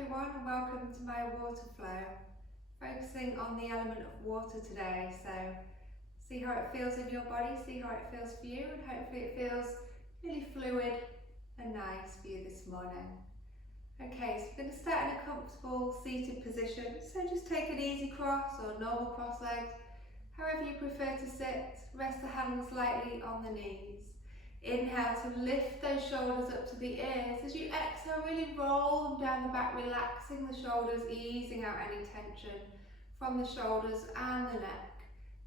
everyone and welcome to my water flow. Focusing on the element of water today, so see how it feels in your body, see how it feels for you, and hopefully it feels really fluid and nice for you this morning. Okay, so we're going to start in a comfortable seated position, so just take an easy cross or normal cross legs, however you prefer to sit. Rest the hands lightly on the knees. Inhale to lift those shoulders up to the ears. As you exhale, really roll them down the back, relaxing the shoulders, easing out any tension from the shoulders and the neck.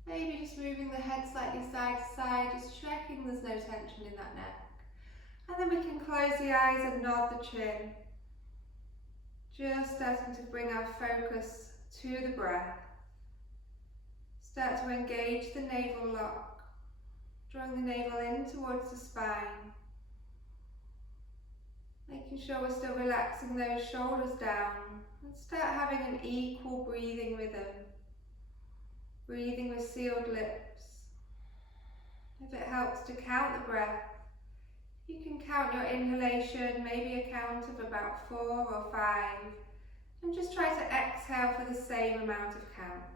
Maybe just moving the head slightly side to side, just checking there's no tension in that neck. And then we can close the eyes and nod the chin. Just starting to bring our focus to the breath. Start to engage the navel lock. Drawing the navel in towards the spine. Making sure we're still relaxing those shoulders down. And start having an equal breathing rhythm. Breathing with sealed lips. If it helps to count the breath, you can count your inhalation, maybe a count of about 4 or 5. And just try to exhale for the same amount of counts.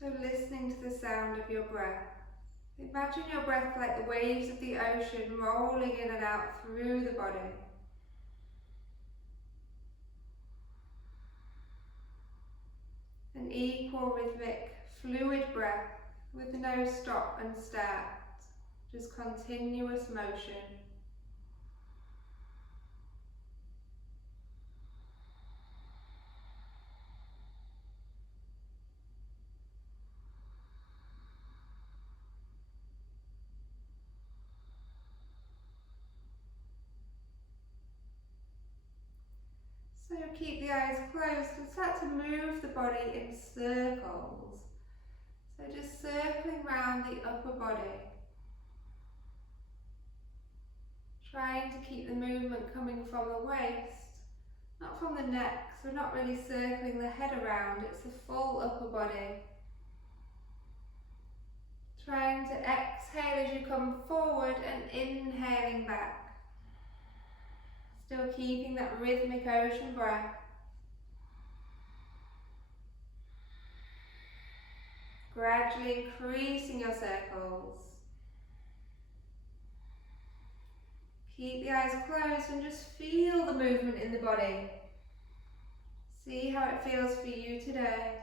So listening to the sound of your breath. Imagine your breath like the waves of the ocean rolling in and out through the body. An equal rhythmic, fluid breath with no stop and start, just continuous motion. So keep the eyes closed and start to move the body in circles. So just circling around the upper body. Trying to keep the movement coming from the waist, not from the neck, so we're not really circling the head around, it's the full upper body. Trying to exhale as you come forward and inhaling back. Still keeping that rhythmic ocean breath. Gradually increasing your circles. Keep the eyes closed and just feel the movement in the body. See how it feels for you today.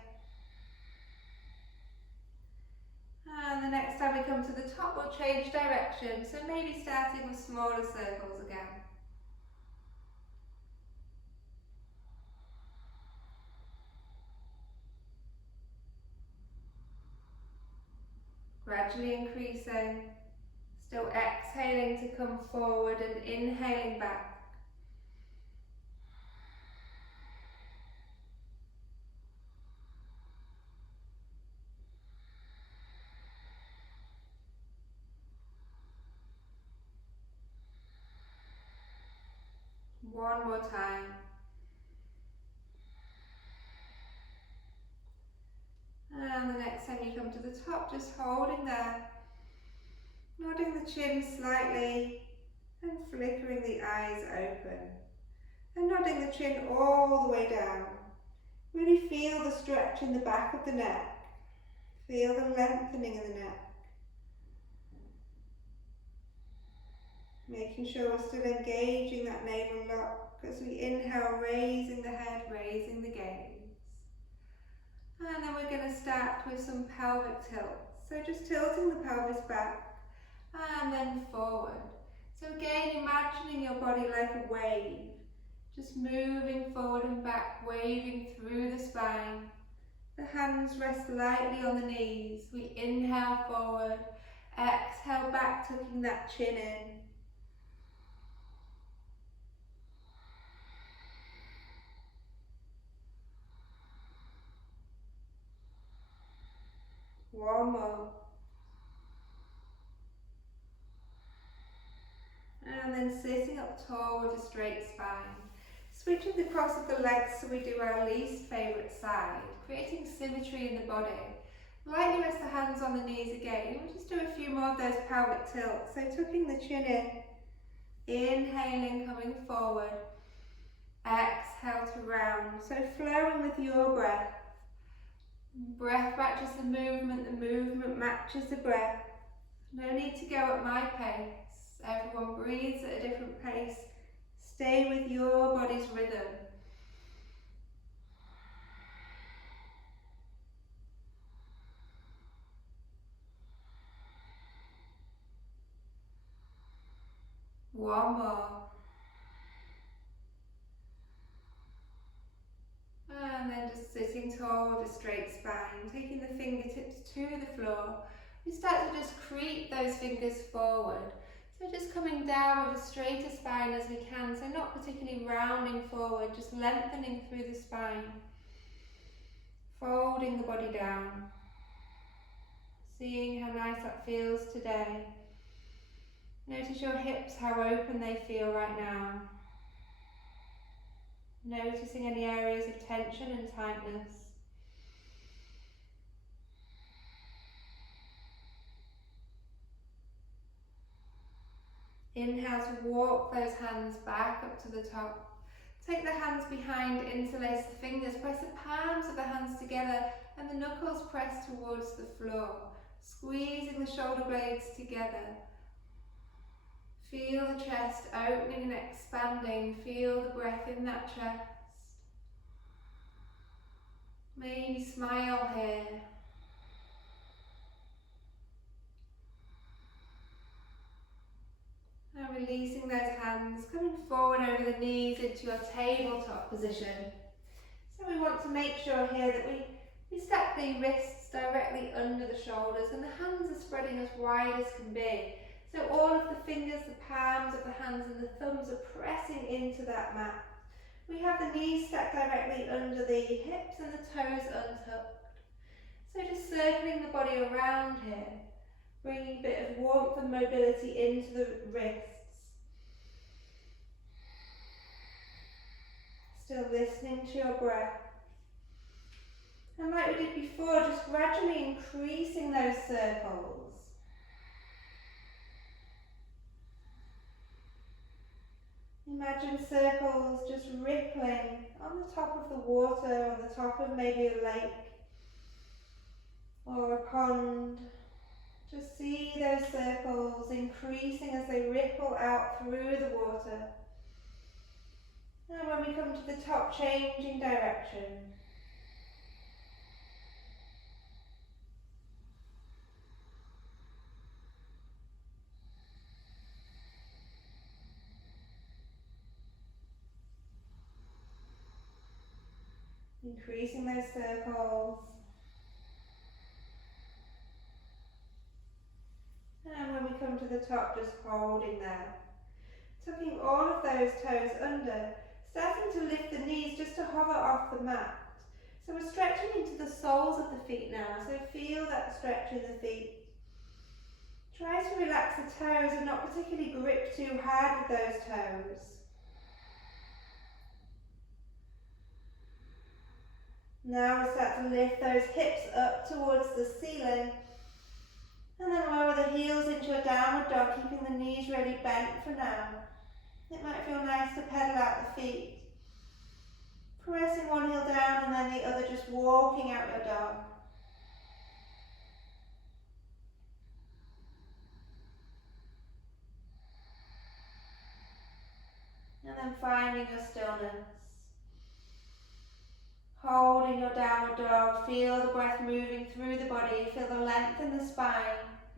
And the next time we come to the top, we'll change direction. So maybe starting with smaller circles again. Gradually increasing. Still exhaling to come forward and inhaling back. One more time. And the next time you come to the top, just holding there. Nodding the chin slightly and flickering the eyes open. And nodding the chin all the way down. Really feel the stretch in the back of the neck. Feel the lengthening in the neck. Making sure we're still engaging that navel lock as we inhale, raising the head, raising the gaze. And then we're going to start with some pelvic tilts. So just tilting the pelvis back and then forward. So again, imagining your body like a wave. Just moving forward and back, waving through the spine. The hands rest lightly on the knees. We inhale forward, exhale back, tucking that chin in. One more. and then sitting up tall with a straight spine. Switching the cross of the legs so we do our least favourite side, creating symmetry in the body. Lightly rest the hands on the knees again. We'll just do a few more of those pelvic tilts. So tucking the chin in, inhaling, coming forward. Exhale to round. So flowing with your breath. Breath matches the movement matches the breath. No need to go at my pace. Everyone breathes at a different pace. Stay with your body's rhythm. One more. And then just sitting tall with a straight spine, taking the fingertips to the floor. We start to just creep those fingers forward. So just coming down with as straight a spine as we can, so not particularly rounding forward, just lengthening through the spine. Folding the body down. Seeing how nice that feels today. Notice your hips, how open they feel right now. Noticing any areas of tension and tightness. Inhale to walk those hands back up to the top. Take the hands behind, interlace the fingers, press the palms of the hands together and the knuckles press towards the floor. Squeezing the shoulder blades together. Feel the chest opening and expanding. Feel the breath in that chest. Maybe smile here. And releasing those hands, coming forward over the knees into your tabletop position. So we want to make sure here that we stack the wrists directly under the shoulders and the hands are spreading as wide as can be. So all of the fingers, the palms of the hands and the thumbs are pressing into that mat. We have the knees stacked directly under the hips and the toes untucked. So just circling the body around here, bringing a bit of warmth and mobility into the wrists. Still listening to your breath. And like we did before, just gradually increasing those circles. Imagine circles just rippling on the top of the water, on the top of maybe a lake or a pond. Just see those circles increasing as they ripple out through the water. And when we come to the top, changing direction. Increasing those circles. And when we come to the top, just holding there. Tucking all of those toes under, starting to lift the knees just to hover off the mat. So we're stretching into the soles of the feet now, so feel that stretch in the feet. Try to relax the toes and not particularly grip too hard with those toes. Now we start to lift those hips up towards the ceiling and then lower the heels into a downward dog, keeping the knees really bent for now. It might feel nice to pedal out the feet. Pressing one heel down and then the other, just walking out your dog. And then finding your stillness. Holding your downward dog, feel the breath moving through the body, feel the length in the spine.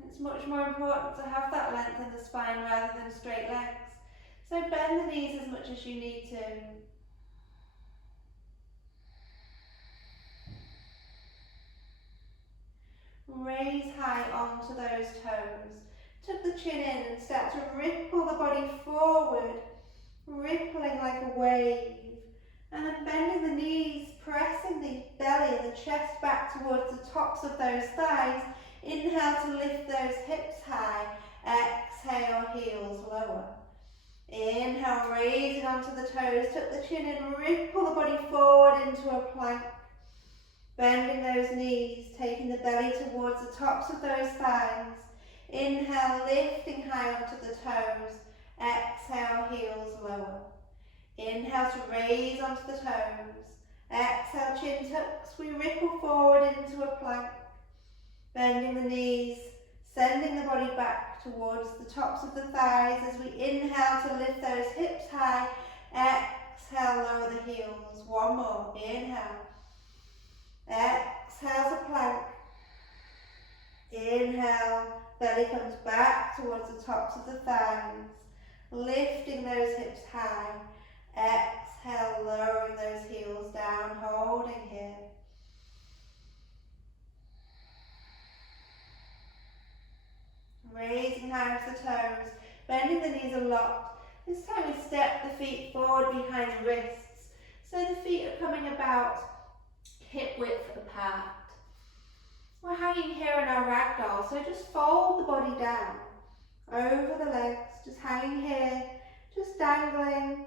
It's much more important to have that length in the spine rather than straight legs. So bend the knees as much as you need to. Raise high onto those toes. Tuck the chin in and start to ripple the body forward, rippling like a wave. And then bending the knees, pressing the belly and the chest back towards the tops of those thighs. Inhale to lift those hips high. Exhale, heels lower. Inhale, raising onto the toes, tuck the chin in, ripple the body forward into a plank. Bending those knees, taking the belly towards the tops of those thighs. Inhale, lifting high onto the toes. Exhale, heels lower. Inhale to raise onto the toes. Exhale, chin tucks. We ripple forward into a plank. Bending the knees, sending the body back towards the tops of the thighs as we inhale to lift those hips high. Exhale, lower the heels. One more. Inhale. Exhale to plank. Inhale, belly comes back towards the tops of the thighs, lifting those hips high. Exhale, lowering those heels down, holding here. Raising high to the toes, bending the knees a lot. This time we step the feet forward behind the wrists, so the feet are coming about hip width apart. We're hanging here in our ragdoll, so just fold the body down over the legs, just hanging here, just dangling,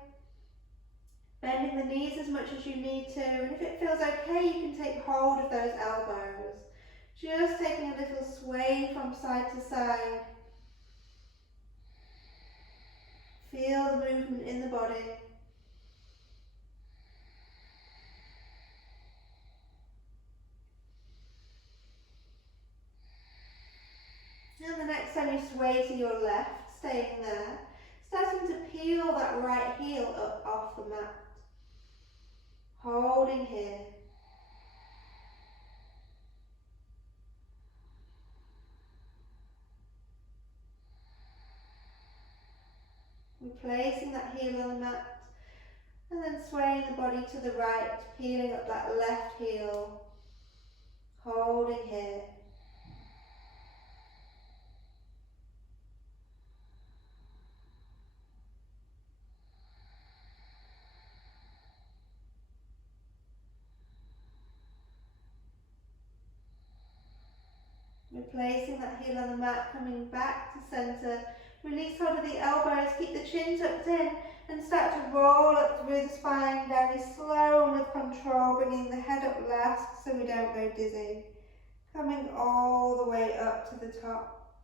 bending the knees as much as you need to, and if it feels okay, you can take hold of those elbows, just taking a little sway from side to side. Feel the movement in the body. And the next time you sway to your left, staying there, starting to peel that right heel up off the mat. Holding here. Replacing that heel on the mat, and then swaying the body to the right, peeling up that left heel. Holding here. Replacing that heel on the mat, coming back to centre. Release hold of the elbows, keep the chin tucked in and start to roll up through the spine, very slow and with control, bringing the head up last so we don't go dizzy. Coming all the way up to the top.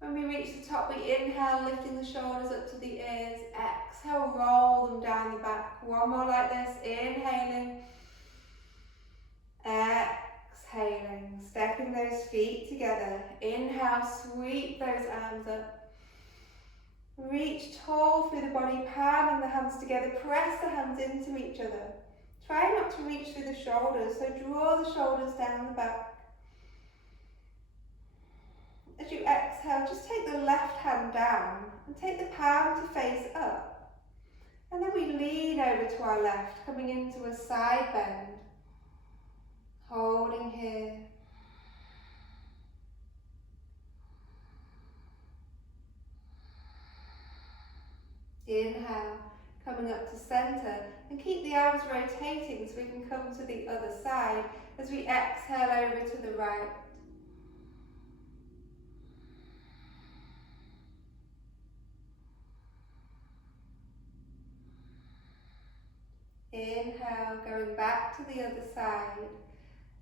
When we reach the top, we inhale, lifting the shoulders up to the ears. Exhale, roll them down the back. One more like this, inhaling. Exhaling, stepping those feet together. Inhale, sweep those arms up. Reach tall through the body, palming the hands together. Press the hands into each other. Try not to reach through the shoulders, so draw the shoulders down the back. As you exhale, just take the left hand down and take the palm to face up. And then we lean over to our left, coming into a side bend. Holding here. Inhale, coming up to centre, and keep the arms rotating so we can come to the other side as we exhale over to the right. Inhale, going back to the other side.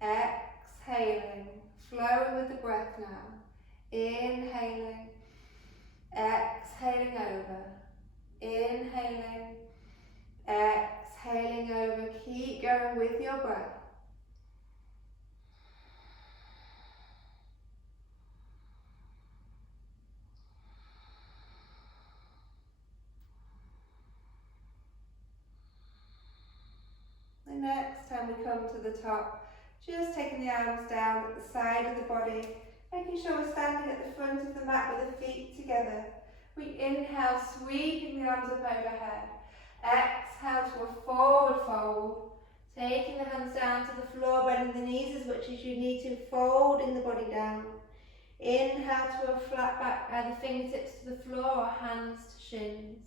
Exhaling, flowing with the breath now. Inhaling, exhaling over. Inhaling, exhaling over. Keep going with your breath. The next time we come to the top, just taking the arms down at the side of the body, making sure we're standing at the front of the mat with the feet together. We inhale, sweeping the arms up overhead. Exhale to a forward fold, taking the hands down to the floor, bending the knees as much as you need to, folding the body down. Inhale to a flat back, either fingertips to the floor or hands to shins.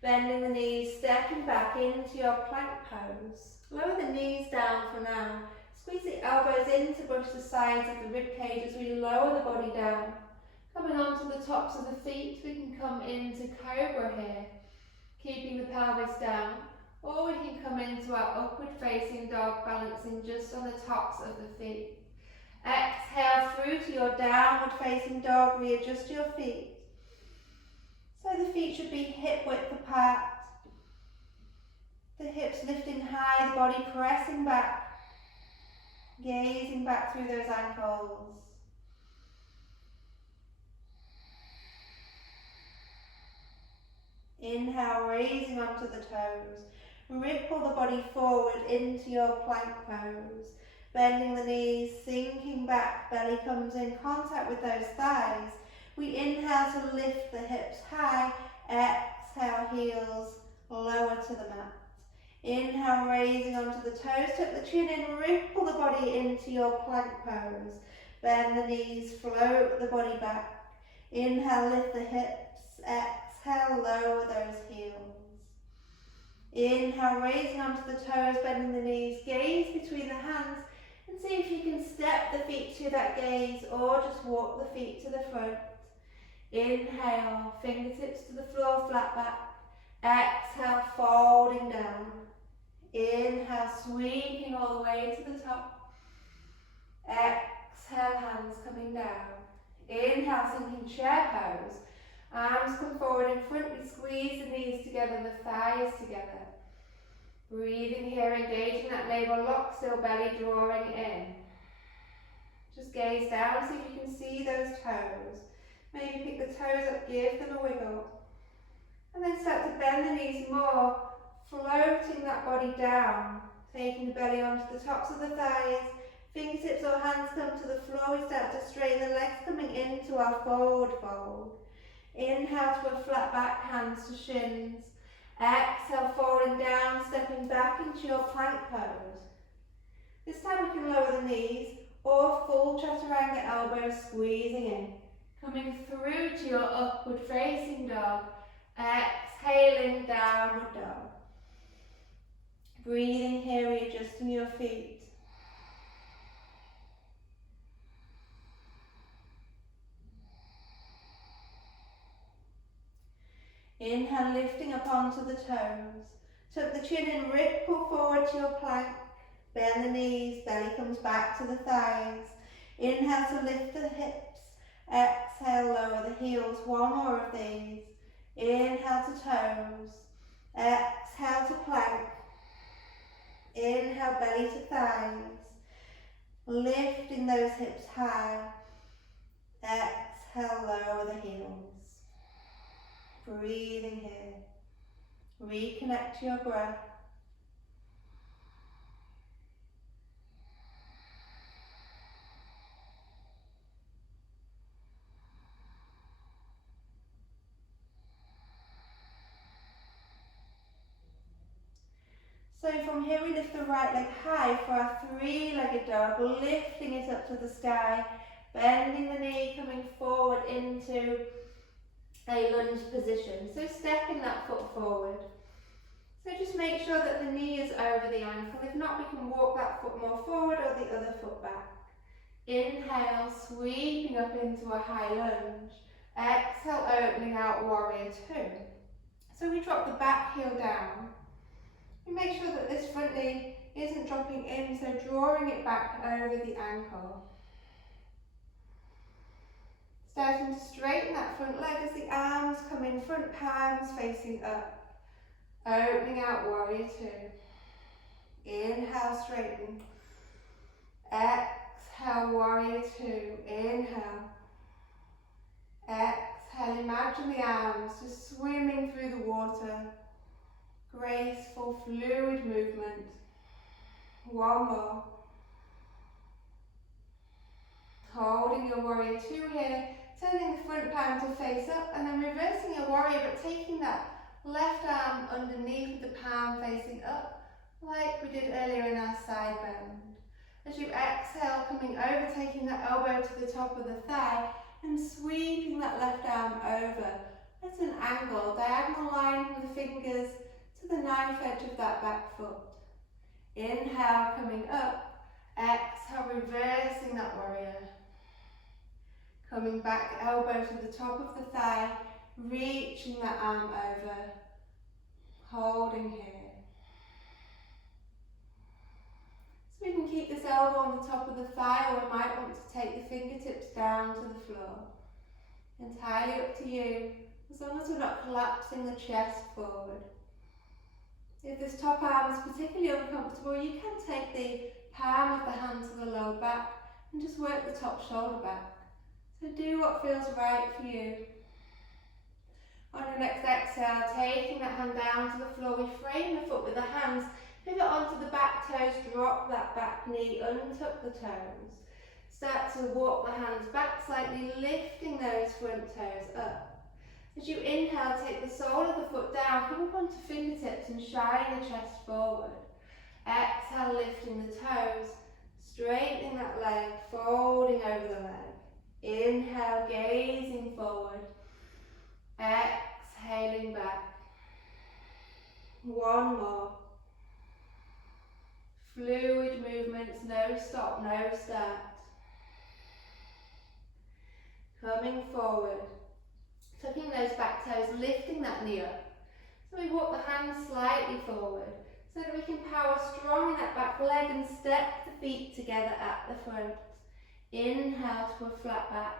Bending the knees, stepping back into your plank pose. Lower the knees down for now. Squeeze the elbows in to brush the sides of the rib cage as we lower the body down. Coming onto the tops of the feet, we can come into cobra here. keeping the pelvis down, or we can come into our upward facing dog, balancing just on the tops of the feet. Exhale through to your downward facing dog, readjust your feet. So the feet should be hip width apart. The hips lifting high, the body pressing back, gazing back through those ankles. Inhale, raising onto the toes. Ripple the body forward into your plank pose. Bending the knees, sinking back, belly comes in contact with those thighs. We inhale to lift the hips high, exhale, heels lower to the mat. Inhale, raising onto the toes, tuck the chin in, ripple the body into your plank pose. Bend the knees, float the body back. Inhale, lift the hips, exhale, lower those heels. Inhale, raising onto the toes, bending the knees, gaze between the hands, and see if you can step the feet to that gaze or just walk the feet to the front. Inhale, fingertips to the floor, flat back. Exhale, folding down. Inhale, sweeping all the way to the top. Exhale, hands coming down. Inhale, sinking chair pose. Arms come forward in front, we squeeze the knees together, the thighs together. Breathing here, engaging that navel lock, still belly drawing in. Just gaze down, see if you can see those toes. Maybe pick the toes up, give them a wiggle. And then start to bend the knees more, floating that body down, taking the belly onto the tops of the thighs. Fingertips or hands come to the floor, we start to straighten the legs, coming into our forward fold. Inhale to a flat back, hands to shins. Exhale, falling down, stepping back into your plank pose. This time we can lower the knees or full chaturanga elbows, squeezing in. Coming through to your upward facing dog. Exhaling, downward dog. Breathing here, readjusting your feet. Inhale, lifting up onto the toes. Tuck the chin in, ripple forward to your plank. Bend the knees, belly comes back to the thighs. Inhale to lift the hips. Exhale, lower the heels. One more of these. Inhale to toes. Exhale to plank. Inhale, belly to thighs. Lifting those hips high. Exhale, lower the heels. Breathing here. Reconnect to your breath. So from here we lift the right leg high for our three-legged dog, lifting it up to the sky, bending the knee, coming forward into a lunge position. So stepping that foot forward. So just make sure that the knee is over the ankle. If not, we can walk that foot more forward or the other foot back. Inhale, sweeping up into a high lunge. Exhale, opening out, warrior two. So we drop the back heel down. We make sure that this front knee isn't dropping in, so drawing it back over the ankle. Starting to straighten that front leg as the arms come in, front palms facing up. Opening out, warrior two. Inhale, straighten. Exhale, warrior two. Inhale. Exhale, imagine the arms just swimming through the water. Graceful, fluid movement. One more. Holding your warrior two here, turning the front palm to face up and then reversing your warrior, but taking that left arm underneath the palm facing up, like we did earlier in our side bend. As you exhale, coming over, taking that elbow to the top of the thigh and sweeping that left arm over at an angle, diagonal line from the fingers to the knife edge of that back foot. Inhale, coming up. Exhale, reversing that warrior. Coming back, elbow to the top of the thigh, reaching that arm over. holding here. So we can keep this elbow on the top of the thigh, or we might want to take the fingertips down to the floor. Entirely up to you, as long as we're not collapsing the chest forward. If this top arm is particularly uncomfortable, you can take the palm of the hand to the lower back and just work the top shoulder back. So do what feels right for you. On your next exhale, taking that hand down to the floor, we frame the foot with the hands, pivot onto the back toes, drop that back knee, untuck the toes. Start to walk the hands back slightly, lifting those front toes up. As you inhale, take the sole of the foot down, come up onto fingertips and shine the chest forward. Exhale, lifting the toes, straightening that leg, folding over the leg. Inhale, gazing forward. Exhaling back. One more. Fluid movements, no stop, no start. Coming forward. Tucking those back toes, lifting that knee up. So we walk the hands slightly forward so that we can power strong in that back leg and step the feet together at the front. Inhale to a flat back.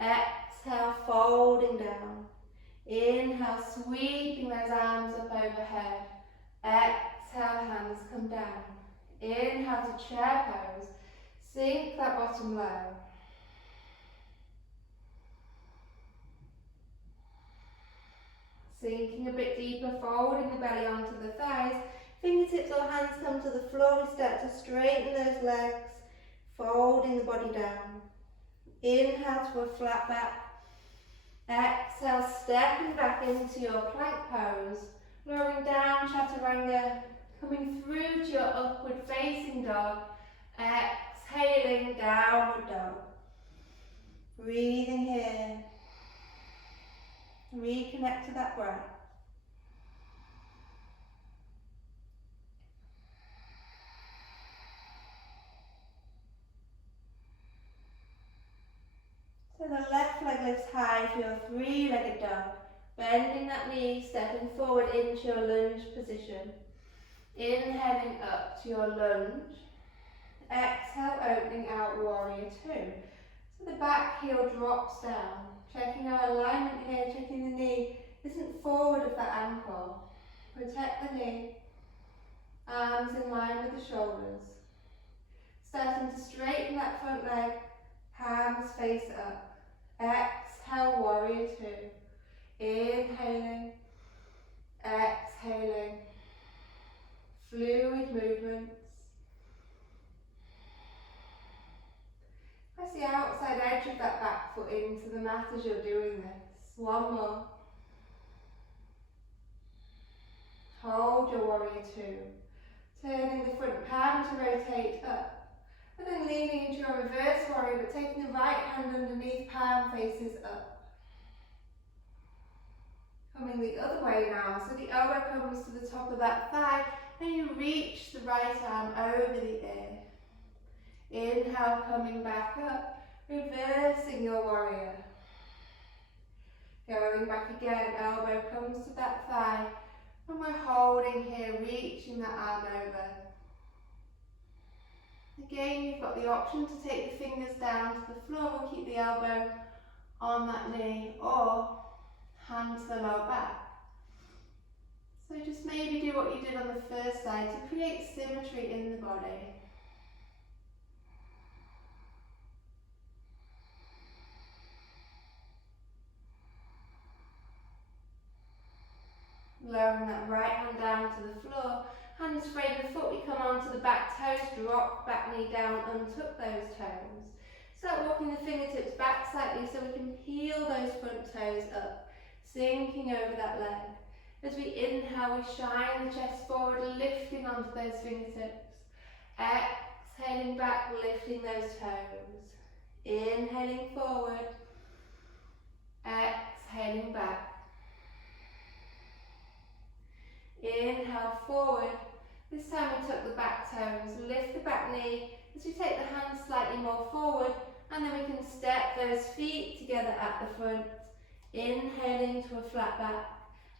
Exhale, folding down. Inhale, sweeping those arms up overhead. Exhale, hands come down. Inhale to chair pose. Sink that bottom low. Sinking a bit deeper, folding the belly onto the thighs. Fingertips or hands come to the floor. We start to straighten those legs, folding the body down. Inhale to a flat back. Exhale, stepping back into your plank pose. Lowering down, chaturanga. Coming through to your upward facing dog. Exhaling, downward dog. Breathing here. Reconnect to that breath. So the left leg lifts high for your three-legged dog. Bending that knee, stepping forward into your lunge position. Inhaling up to your lunge. Exhale, opening out, warrior two. So the back heel drops down. Checking our alignment here, checking the knee isn't forward of that ankle. Protect the knee. Arms in line with the shoulders. Starting to straighten that front leg, palms face up. Exhale, warrior two. Inhaling, exhaling. Fluid movements. Press the outside edge of that back foot into the mat as you're doing this. One more. Hold your warrior two. Turning the front palm to rotate up. And then leaning into your reverse warrior, but taking the right hand underneath, palm faces up. Coming the other way now, so the elbow comes to the top of that thigh, and you reach the right arm over the ear. Inhale, coming back up, reversing your warrior. Going back again, elbow comes to that thigh, and we're holding here, reaching that arm over. Again, you've got the option to take the fingers down to the floor or keep the elbow on that knee, or hand to the lower back. So just maybe do what you did on the first side to create symmetry in the body. Lowering that right hand down to the floor, hands frame the foot, we come onto the back toes, drop back knee down, untuck those toes. Start walking the fingertips back slightly so we can peel those front toes up, sinking over that leg. As we inhale, we shine the chest forward, lifting onto those fingertips. Exhaling back, lifting those toes. Inhaling forward, exhaling back. Inhale forward. This time we tuck the back toes, lift the back knee as we take the hands slightly more forward, and then we can step those feet together at the front. Inhaling to a flat back.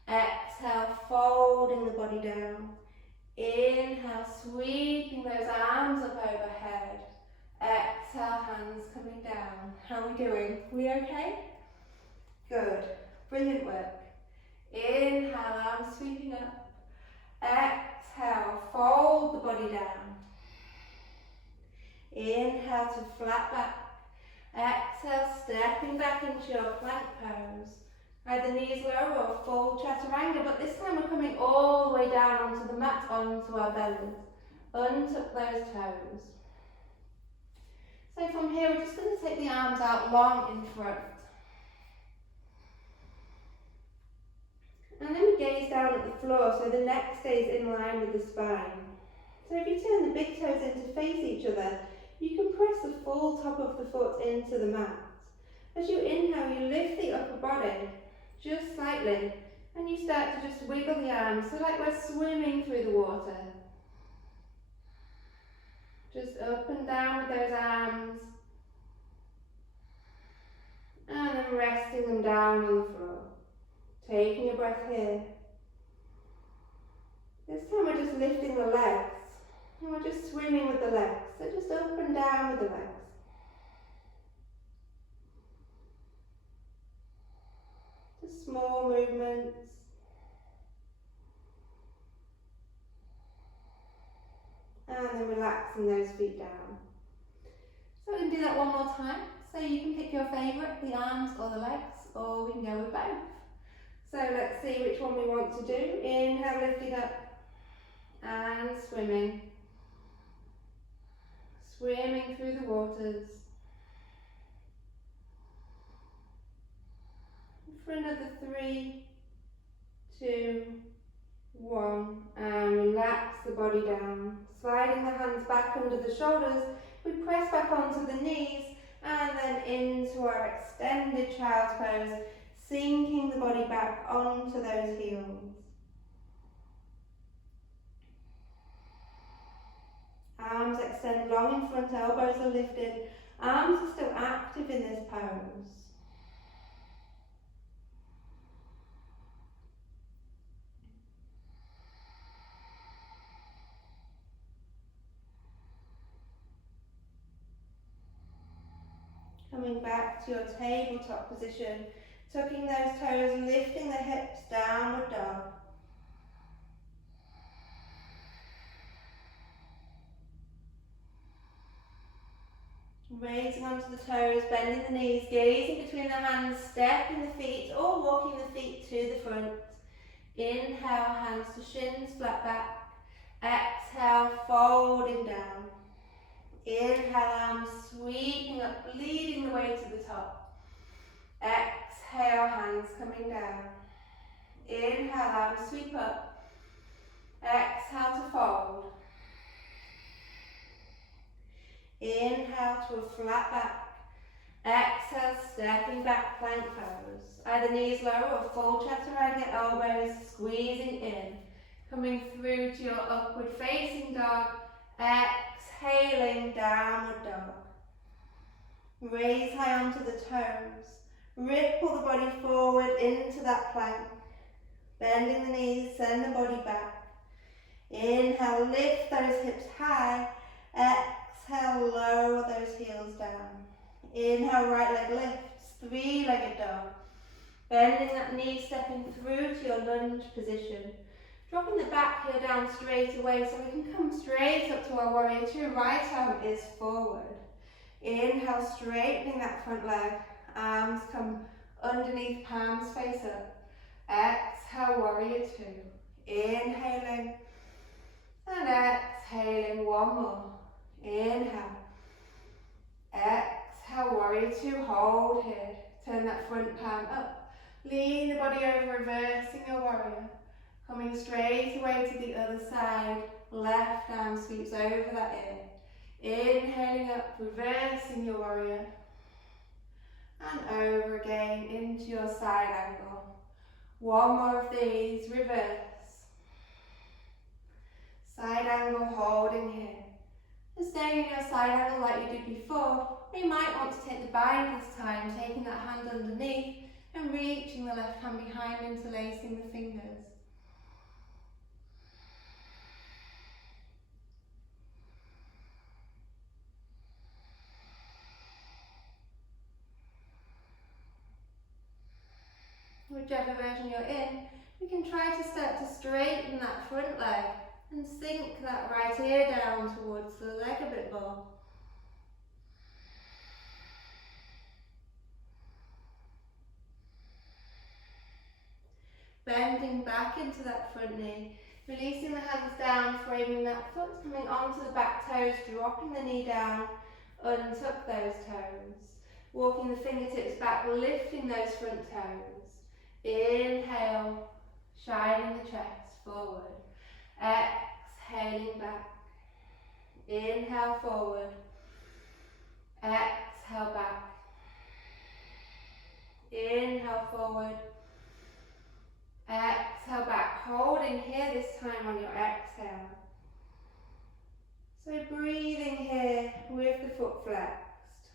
Exhale, folding the body down. Inhale, sweeping those arms up overhead. Exhale, hands coming down. How are we doing? We okay? Good. Brilliant work. Inhale, arms sweeping up. Exhale, fold the body down. Inhale to flat back. Exhale, stepping back into your plank pose. Either knees low or full chaturanga, but this time we're coming all the way down onto the mat, onto our bellies. Untuck those toes. So from here, we're just going to take the arms out long in front. And then we gaze down at the floor so the neck stays in line with the spine. So if you turn the big toes in to face each other, you can press the full top of the foot into the mat. As you inhale, you lift the upper body just slightly, and you start to just wiggle the arms, so like we're swimming through the water. Just up and down with those arms, and then resting them down on the floor. Taking a breath here. This time we're just lifting the legs, and we're just swimming with the legs, so just up and down with the legs. Just small movements. And then relaxing those feet down. So we can do that one more time. So you can pick your favourite, the arms or the legs, or we can go with both. So let's see which one we want to do. Inhale, lifting up and swimming. Swimming through the waters. For another 3, 2, 1, and relax the body down. Sliding the hands back under the shoulders, we press back onto the knees and then into our extended child's pose, sinking the body back onto those heels. Arms extend long in front, elbows are lifted. Arms are still active in this pose. Coming back to your tabletop position, tucking those toes, lifting the hips, downward dog. Raising onto the toes, bending the knees, gazing between the hands, stepping the feet or walking the feet to the front. Inhale, hands to shins, flat back. Exhale, folding down. Inhale, arms sweeping up, leading the way to the top. Exhale, hands coming down. Inhale, arms sweep up. Exhale to fold. Inhale to a flat back. Exhale, stepping back, plank pose. Either knees low or full chaturanga, elbows squeezing in. Coming through to your upward facing dog. Exhaling, downward dog. Raise high onto the toes. Ripple the body forward into that plank. Bending the knees, send the body back. Inhale, lift those hips high. Exhale, lower those heels down. Inhale, right leg lifts, three-legged dog. Bending that knee, stepping through to your lunge position. Dropping the back heel down straight away so we can come straight up to our warrior two. Right arm is forward. Inhale, straightening that front leg. Arms come underneath, palms face up. Exhale, warrior two. Inhaling and exhaling, one more. Inhale. Exhale, warrior two, hold here. Turn that front palm up. Lean the body over, reversing your warrior. Coming straight away to the other side. Left arm sweeps over that ear. Inhaling up, reversing your warrior. And over again into your side angle. One more of these, reverse. Side angle, holding here. And staying in your side angle like you did before, you might want to take the bind this time, taking that hand underneath and reaching the left hand behind, interlacing the fingers. Whichever version you're in, you can try to start to straighten that front leg and sink that right ear down towards the leg a bit more. Bending back into that front knee, releasing the hands down, framing that foot, coming onto the back toes, dropping the knee down, untuck those toes. Walking the fingertips back, lifting those front toes. Inhale, shining the chest forward. Exhaling back. Inhale forward. Exhale back. Inhale forward. Exhale back, holding here this time on your exhale. So breathing here with the foot flexed.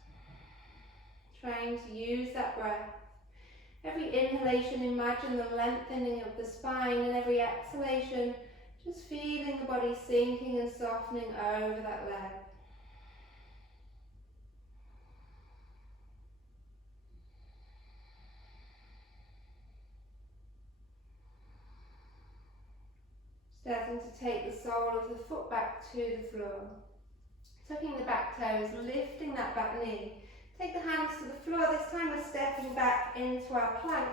Trying to use that breath. Every inhalation, imagine the lengthening of the spine, and every exhalation, just feeling the body sinking and softening over that leg. Starting to take the sole of the foot back to the floor. Tucking the back toes, lifting that back knee. Take the hands to the floor. This time we're stepping back into our plank,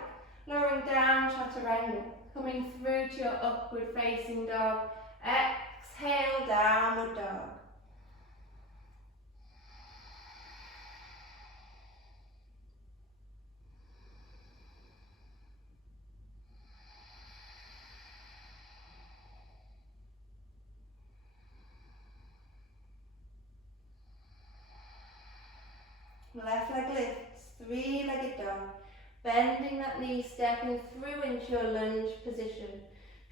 lowering down, chaturanga. Coming through to your upward facing dog. Exhale, downward dog. Left leg lifts, three-legged dog. Bending that knee, stepping through into your lunge position.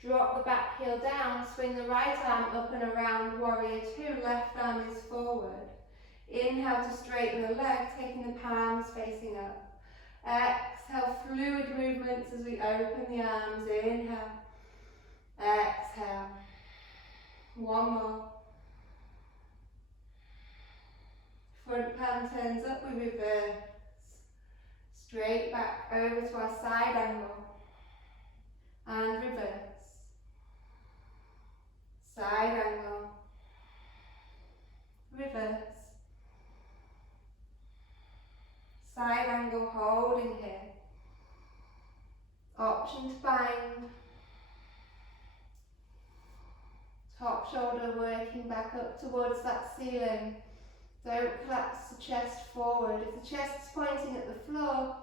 Drop the back heel down, swing the right arm up and around, warrior two, left arm is forward. Inhale to straighten the leg, taking the palms facing up. Exhale, fluid movements as we open the arms. Inhale. Exhale. One more. Front palm turns up, we reverse. Straight back over to our side angle. And reverse. Side angle. Reverse. Side angle, holding here. Option to bind. Top shoulder working back up towards that ceiling. Don't collapse the chest forward. If the chest is pointing at the floor,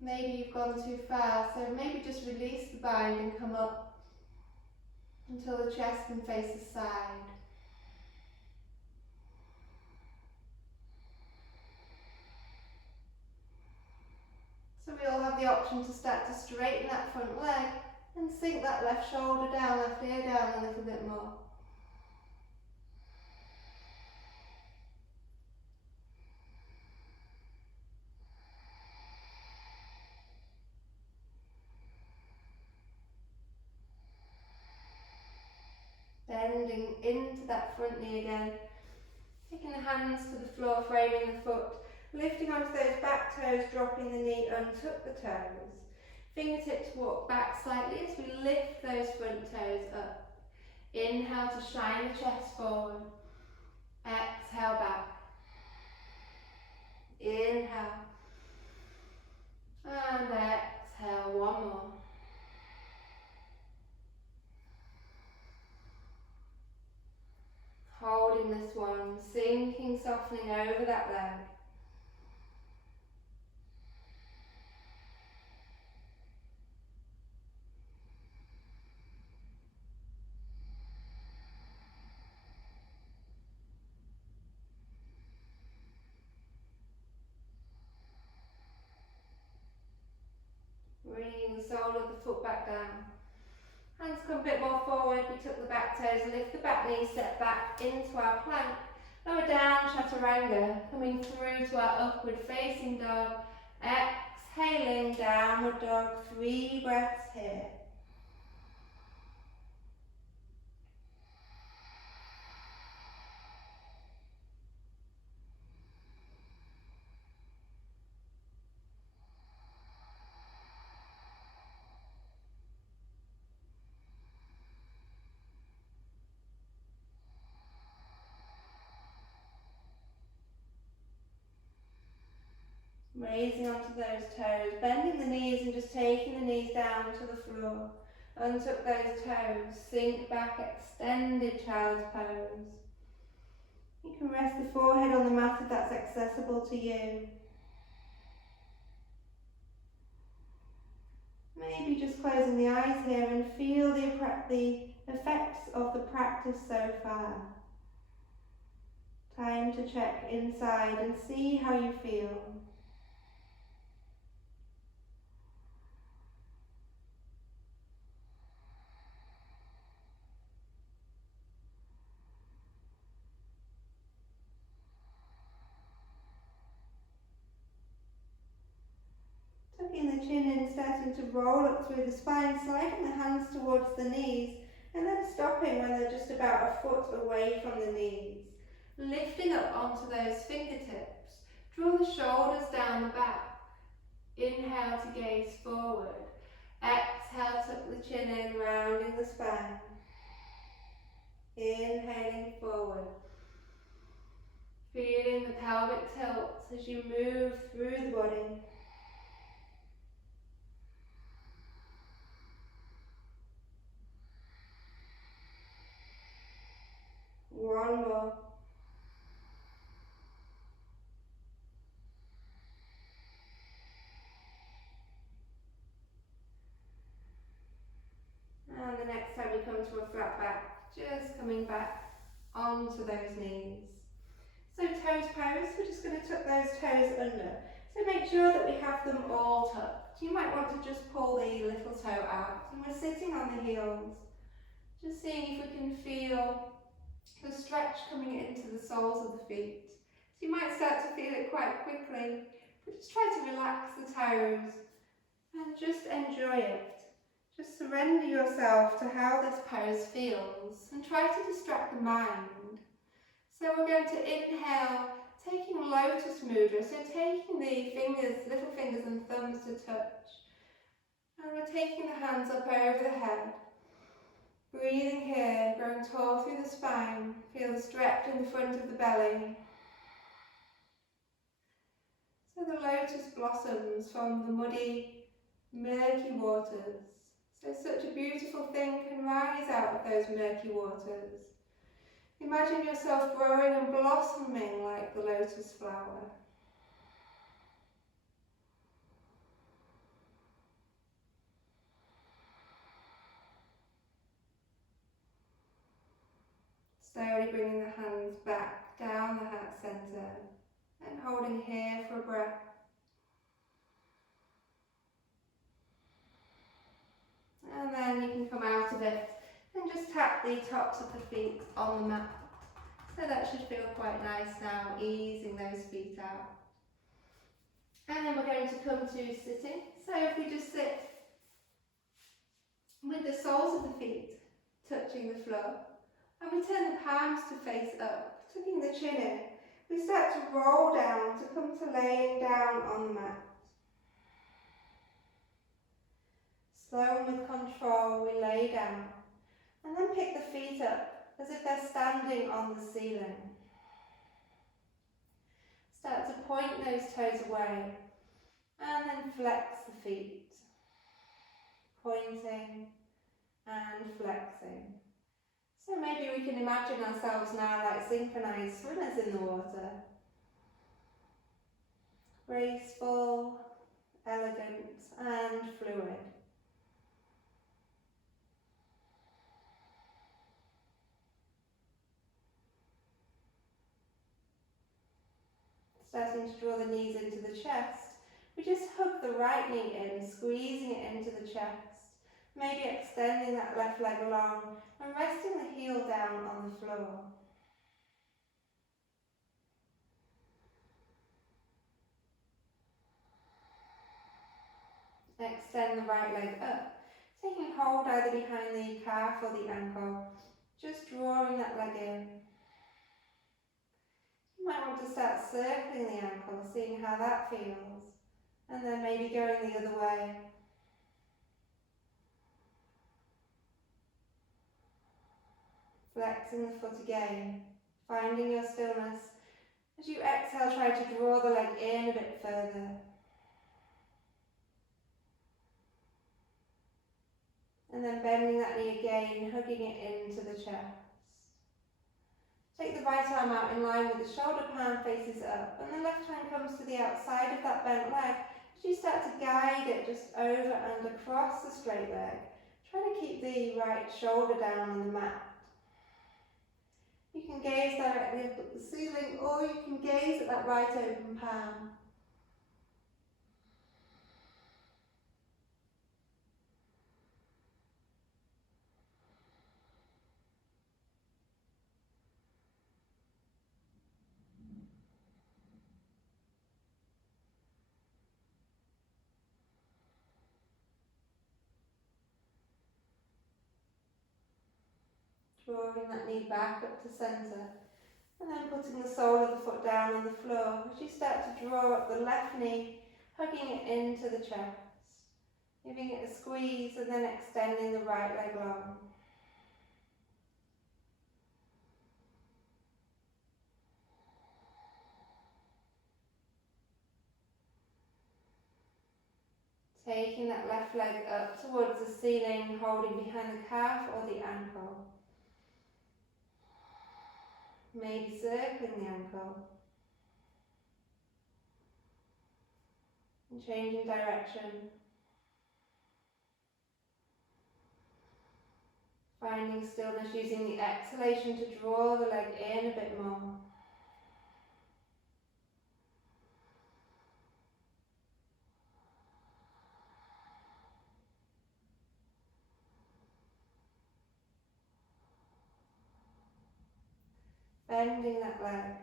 maybe you've gone too far, so maybe just release the bind and come up until the chest can face the side. So we all have the option to start to straighten that front leg and sink that left shoulder down, left ear down a little bit more. Bending into that front knee again, taking the hands to the floor, framing the foot, lifting onto those back toes, dropping the knee, untuck the toes. Fingertips walk back slightly as we lift those front toes up. Inhale to shine the chest forward. Exhale back. Inhale. And exhale, one more. Holding this one, sinking, softening over that leg. Bringing the sole of the foot back down. Hands come a bit more forward, we tuck the back toes, lift the back knee, step back into our plank. Lower down, chaturanga, coming through to our upward facing dog. Exhale. Exhaling, downward dog, 3 breaths here. Raising onto those toes, bending the knees and just taking the knees down to the floor. Untuck those toes, sink back, extended child's pose. You can rest the forehead on the mat if that's accessible to you. Maybe just closing the eyes here and feel the effects of the practice so far. Time to check inside and see how you feel. Tucking the chin in, starting to roll up through the spine, sliding the hands towards the knees, and then stopping when they're just about a foot away from the knees. Lifting up onto those fingertips, draw the shoulders down the back. Inhale to gaze forward. Exhale, tuck the chin in, rounding the spine. Inhaling forward. Feeling the pelvic tilt as you move through the body. One more. And the next time we come to a flat back, just coming back onto those knees. So toes pose, we're just going to tuck those toes under. So make sure that we have them all tucked. You might want to just pull the little toe out. And we're sitting on the heels. Just seeing if we can feel the stretch coming into the soles of the feet. So you might start to feel it quite quickly, but just try to relax the toes and just enjoy it. Just surrender yourself to how this pose feels and try to distract the mind. So we're going to inhale, taking lotus mudra, so taking the fingers, little fingers and thumbs to touch. And we're taking the hands up over the head. Breathing here, growing tall through the spine. Feel the stretch in the front of the belly. So the lotus blossoms from the muddy, murky waters. So such a beautiful thing can rise out of those murky waters. Imagine yourself growing and blossoming like the lotus flower. Slowly bringing the hands back down the heart center and holding here for a breath. And then you can come out of it and just tap the tops of the feet on the mat. So that should feel quite nice now, easing those feet out. And then we're going to come to sitting. So if we just sit with the soles of the feet touching the floor, and we turn the palms to face up, tucking the chin in, we start to roll down to come to laying down on the mat. Slow and with control, we lay down, and then pick the feet up as if they're standing on the ceiling. Start to point those toes away, and then flex the feet, pointing and flexing. So maybe we can imagine ourselves now like synchronized swimmers in the water. Graceful, elegant and fluid. Starting to draw the knees into the chest, we just hug the right knee in, squeezing it into the chest. Maybe extending that left leg along and resting the heel down on the floor. Extend the right leg up, taking hold either behind the calf or the ankle, just drawing that leg in. You might want to start circling the ankle, seeing how that feels, and then maybe going the other way. Flexing the foot again, finding your stillness. As you exhale, try to draw the leg in a bit further. And then bending that knee again, hugging it into the chest. Take the right arm out in line with the shoulder, palm faces up, and the left hand comes to the outside of that bent leg. As you start to guide it just over and across the straight leg, try to keep the right shoulder down on the mat. You can gaze directly up at the ceiling, or you can gaze at that right open palm. Drawing that knee back up to centre, and then putting the sole of the foot down on the floor as you start to draw up the left knee, hugging it into the chest, giving it a squeeze and then extending the right leg long. Taking that left leg up towards the ceiling, holding behind the calf or the ankle. Maybe circling the ankle. And changing direction. Finding stillness, using the exhalation to draw the leg in a bit more. Bending that leg.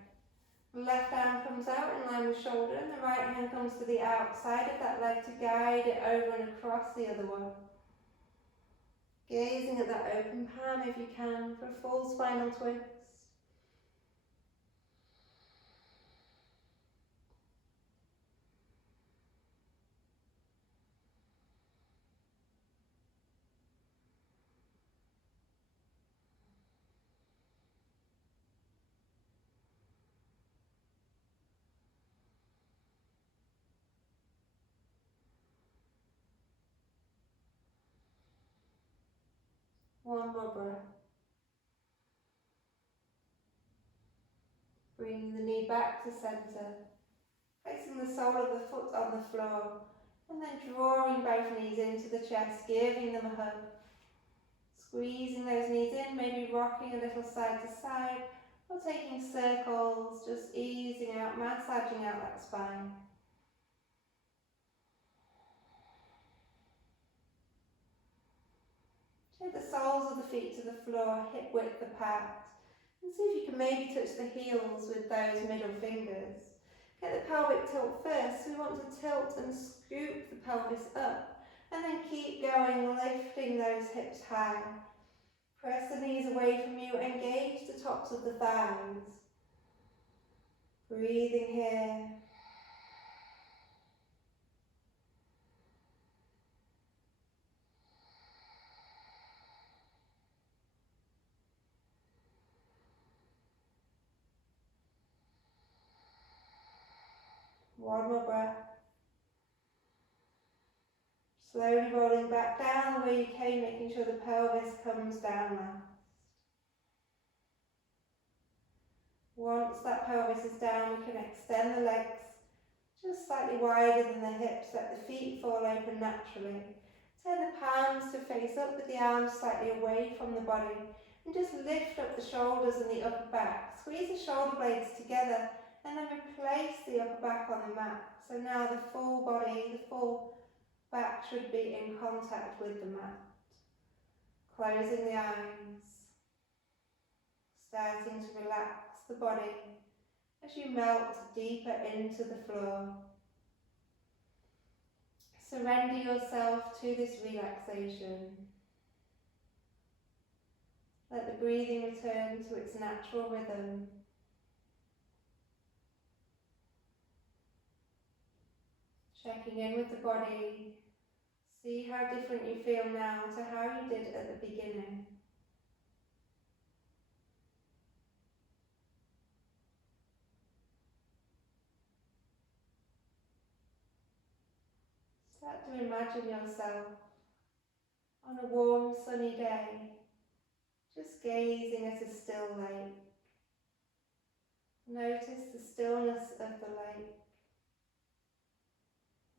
The left arm comes out in line with shoulder, and the right hand comes to the outside of that leg to guide it over and across the other one. Gazing at that open palm if you can for a full spinal twist. One more breath. Bringing the knee back to centre. Placing the sole of the foot on the floor. And then drawing both knees into the chest, giving them a hug. Squeezing those knees in, maybe rocking a little side to side, or taking circles, just easing out, massaging out that spine. Take the soles of the feet to the floor, hip width apart, and see if you can maybe touch the heels with those middle fingers. Get the pelvic tilt first, so we want to tilt and scoop the pelvis up, and then keep going, lifting those hips high. Press the knees away from you, engage the tops of the thighs. Breathing here. One more breath. Slowly rolling back down the way you came, making sure the pelvis comes down last. Once that pelvis is down, we can extend the legs just slightly wider than the hips, let the feet fall open naturally. Turn the palms to face up with the arms slightly away from the body, and just lift up the shoulders and the upper back. Squeeze the shoulder blades together, and then replace the upper back on the mat. So now the full body, the full back should be in contact with the mat. Closing the eyes, starting to relax the body as you melt deeper into the floor. Surrender yourself to this relaxation. Let the breathing return to its natural rhythm. Checking in with the body. See how different you feel now to how you did at the beginning. Start to imagine yourself on a warm, sunny day, just gazing at a still lake. Notice the stillness of the lake.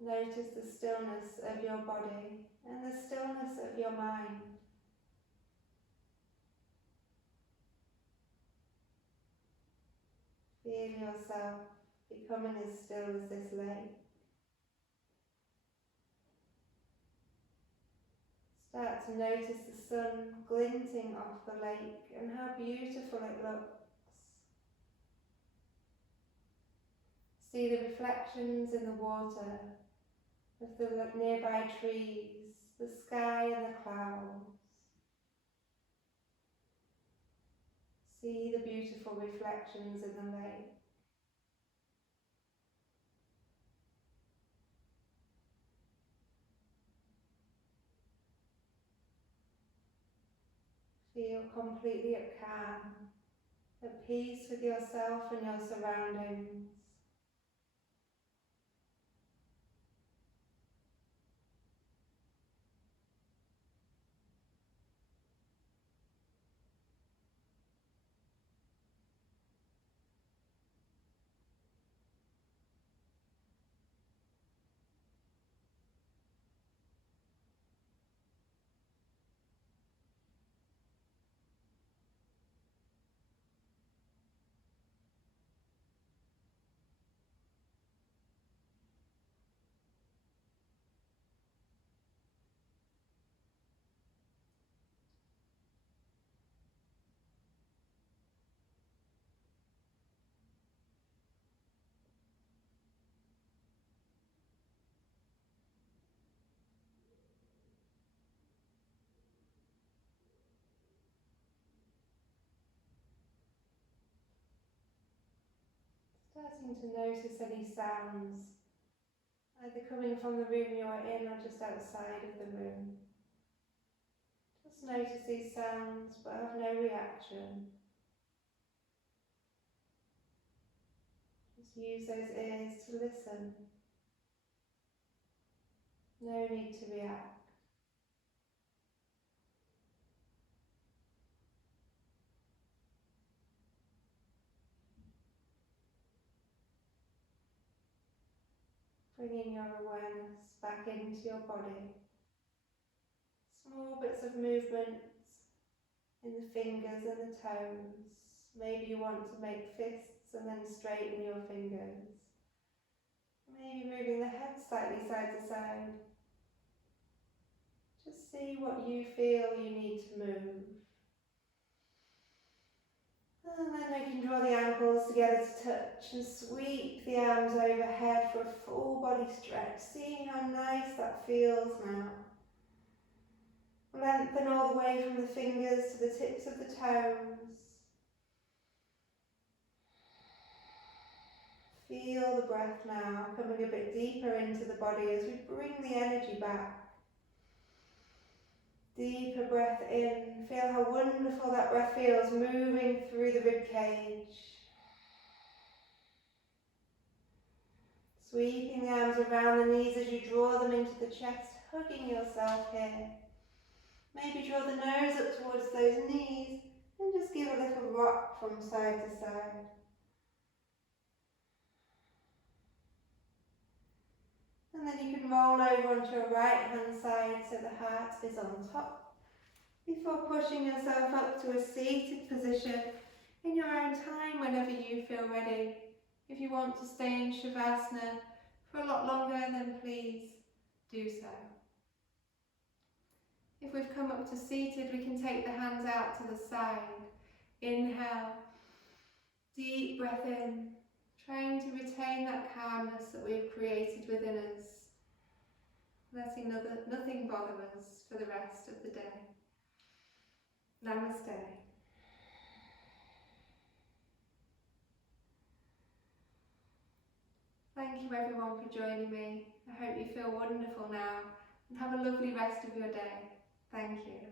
Notice the stillness of your body and the stillness of your mind. Feel yourself becoming as still as this lake. Start to notice the sun glinting off the lake and how beautiful it looks. See the reflections in the water of the nearby trees, the sky and the clouds. See the beautiful reflections in the lake. Feel completely at calm, at peace with yourself and your surroundings. Starting to notice any sounds, either coming from the room you are in or just outside of the room. Just notice these sounds but have no reaction. Just use those ears to listen. No need to react. Bringing your awareness back into your body. Small bits of movement in the fingers and the toes. Maybe you want to make fists and then straighten your fingers. Maybe moving the head slightly side to side. Just see what you feel you need to move. And then we can draw the ankles together to touch and sweep the arms overhead for a full body stretch. Seeing how nice that feels now. Lengthen all the way from the fingers to the tips of the toes. Feel the breath now coming a bit deeper into the body as we bring the energy back. Deeper breath in. Feel how wonderful that breath feels moving through the rib cage. Sweeping the arms around the knees as you draw them into the chest, hugging yourself here. Maybe draw the nose up towards those knees and just give a little rock from side to side. And then you can roll over onto your right hand side so the heart is on top. Before pushing yourself up to a seated position in your own time whenever you feel ready. If you want to stay in Shavasana for a lot longer, then please do so. If we've come up to seated, we can take the hands out to the side. Inhale, deep breath in, trying to retain that calmness that we've created within us. letting nothing bother us for the rest of the day. Namaste. Thank you everyone for joining me. I hope you feel wonderful now and have a lovely rest of your day. Thank you.